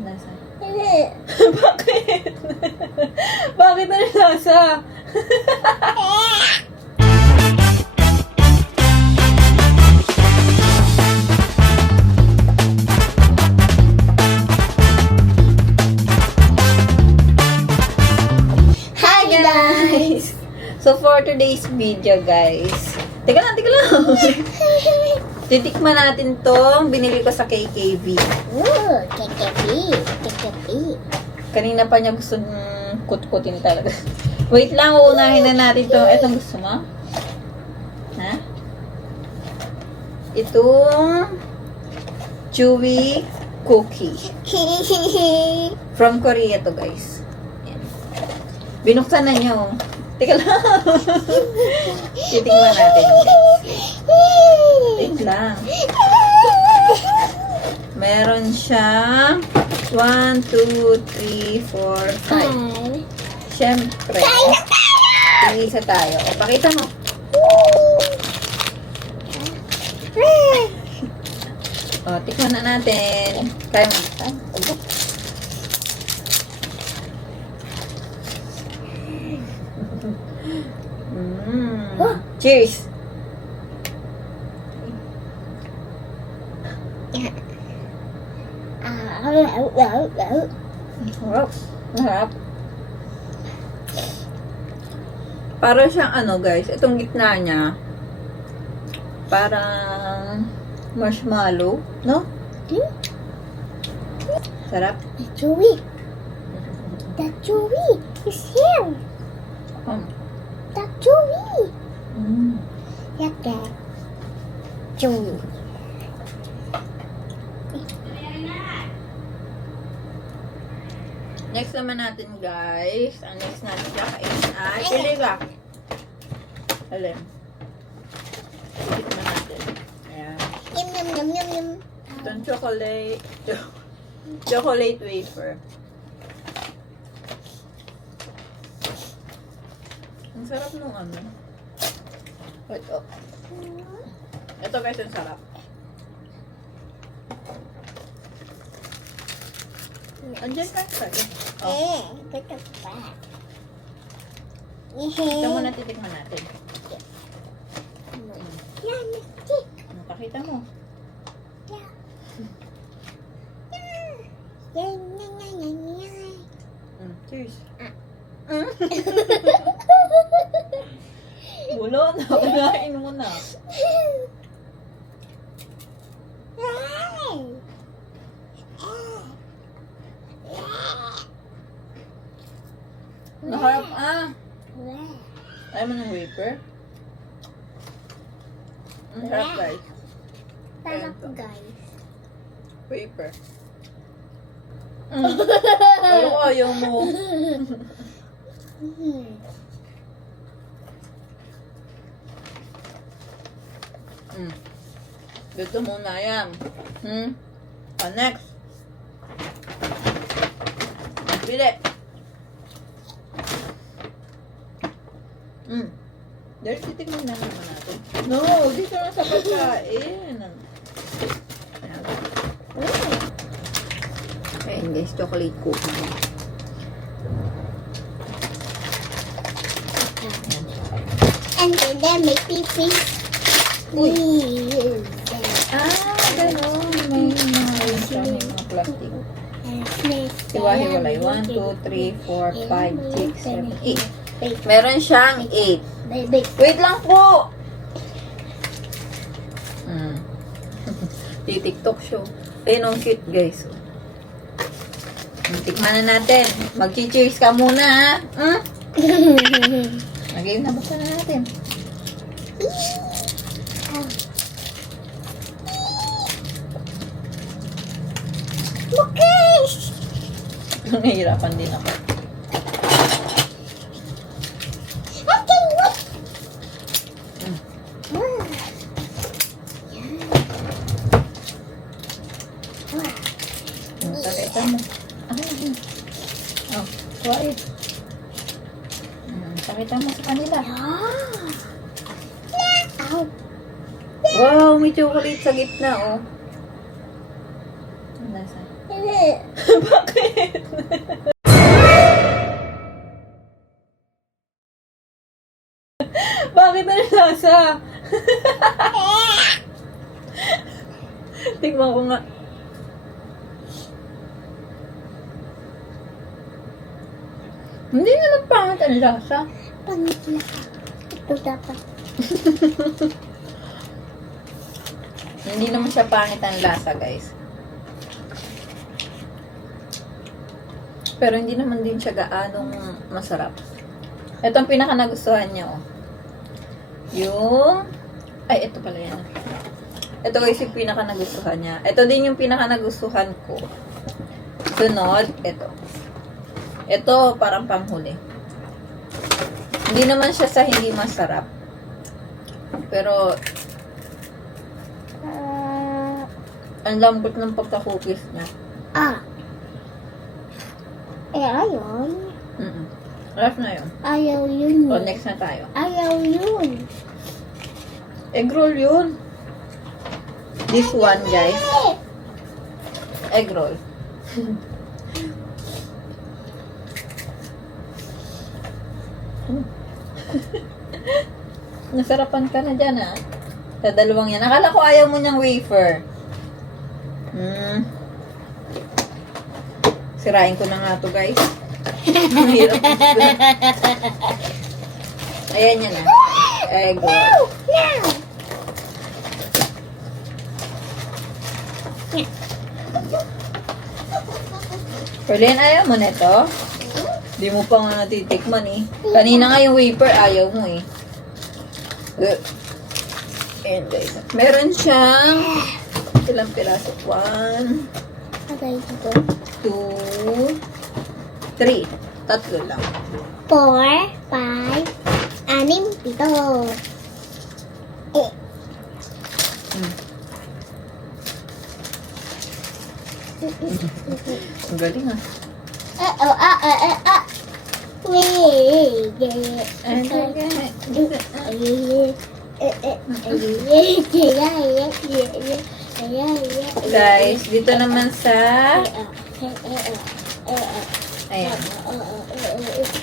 Lasa. Bakit? Bakit ano lasa? Hi guys! So for today's video guys, teka lang. Titikman natin tong binili ko sa KKV. Ooh, KKV. Kanina pa niya gusto kut-kutin talaga. Wait lang, uunahin na natin to. Etong gusto mo? Ha? Itong chewy cookie. From Korea to guys. Yan. Binuksan na niyo. Teka lang. Titikman natin guys. Wait lang. Meron siyang 1, 2, 3, 4, 5. Siyempre. Tingisa tayo. O, pakita mo. O, tikman na natin. Kaya mo. Cheers! Sarap. Sarap. Para siyang ano guys, itong gitna niya, parang marshmallow, no? Sarap. That's chewy. That's chewy. It's him. That's chewy. Look at that. Chewy. Next naman natin guys, ang next natin kakainin ay pili ka. Alin? Tikman natin. Ayan. Yum. Itong chocolate wafer. Ang sarap nung ano. Ito. Ito guys, ang sarap. Andiyan ka tayo. Look at that. Ito muna titikman natin. Pakita mo. Cheers. Wala na. Kanain mo na. Naharap Ayaw mo ng wafer? Ang sarap guys. Sarap guys. Wafer. Pero ayaw mo. Dito muna yan. Next. Pili. Dahil titignan na naman natin. No, dito na sa pagkain. Ayan guys, chocolate cookie. And then may pipis. Gano'n. May mga plastic. Hiwa-hiwalay. 1, 2, 3, 4, 5, 6, 7, 8. Meron siyang 8. Wait lang po! Titiktok show. Ayun ang cute guys. Tikman na natin. Mag-cheers ka muna ha. Nag-game na basta na natin. Okay! Nahihirapan din ako. Pakita mo. Quiet. Pakita mo sa kanila. Wow, may chocolate sa gitna, oh. Ang lasa. lasa. Tingnan ko nga. Hindi naman pangit ang lasa. Pangit lahat. Ito dapat. Hindi naman siya pangit ang lasa, guys. Pero hindi naman din siya gaanong masarap. Ito ang pinaka nagustuhan niya, oh. Yung... Ay, ito pala yan. Ito guys yung pinaka nagustuhan niya. Ito din yung pinaka nagustuhan ko. Sunod, ito. Ito, parang panghuli. Hindi naman siya sa hindi masarap. Pero, ang lambot ng pagka-cookies niya. Ayaw. Last na yun. Ayaw yun. O, next na tayo. Ayaw yun. Egg roll yun. This one, guys. Egg roll. Nasarapan ka na dyan, ah. Sa dalawang yan. Akala ko ayaw mo niyang wafer. Sirain ko na nga to, guys. Mahirap. Ayan yan, ah. Egg roll. Perlin, ayaw mo nito? Di mo pa nga natitikman eh. Kanina nga yung wafer, ayaw mo eh. Ayan guys. Meron siyang ilang piraso? 1, Agay dito. 2, 3. Tatlo lang. 4, 5, 6, 7. Ang galing ah. Guys, dito naman sa... Ayan.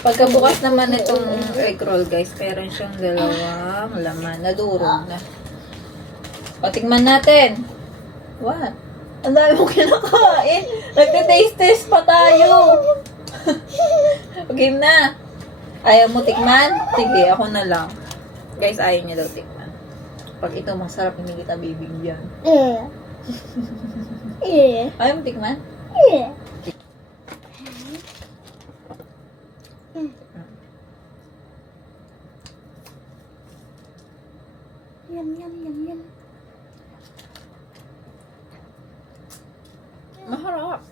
Pagkabukas naman itong egg roll, guys, meron siyang dalawang laman. Nadurog na. Patikman natin. What? Ang dami mo kinakain. Nagte-taste test pa tayo. Game na. Ayaw mo tikman? Sige, ako na lang. Guys, ayaw niya daw tikman. Pag ito masarap, hindi kita bibigyan. Ayaw mo tikman? Yum, yum, yum, yum. Maharap.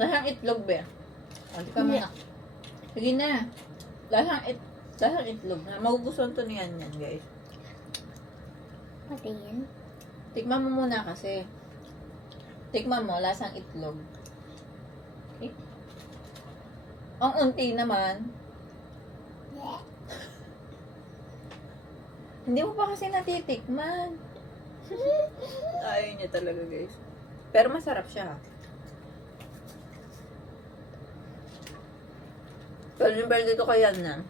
Lasang itlog ba? O, di ka muna. Sige na. Lasang itlog na. Magugustuhan to niyan yan, guys. Pati yan. Tikman mo muna kasi. Tikman mo, lasang itlog. Okay? Ang unti naman. Hindi mo pa kasi natitikman. Ayaw niya talaga, guys. Pero masarap siya. Pero dito kaya na.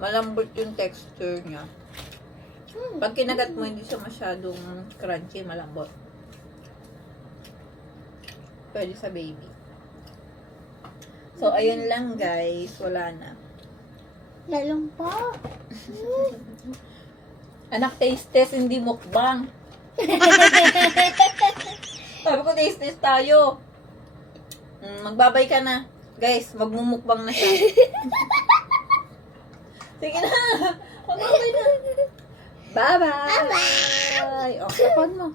Malambot yung texture niya. Pag kinagat mo, hindi siya masyadong crunchy, malambot. Pwede sa baby. So, ayun lang guys. Wala na. Lalong pa. Anak, taste test, hindi mukbang. Sabi ko, taste test tayo. Magbabay ka na. Guys, magmumukbang na siya. Sige na. Magbabay na. Bye-bye. Bye-bye. O, tapan mo.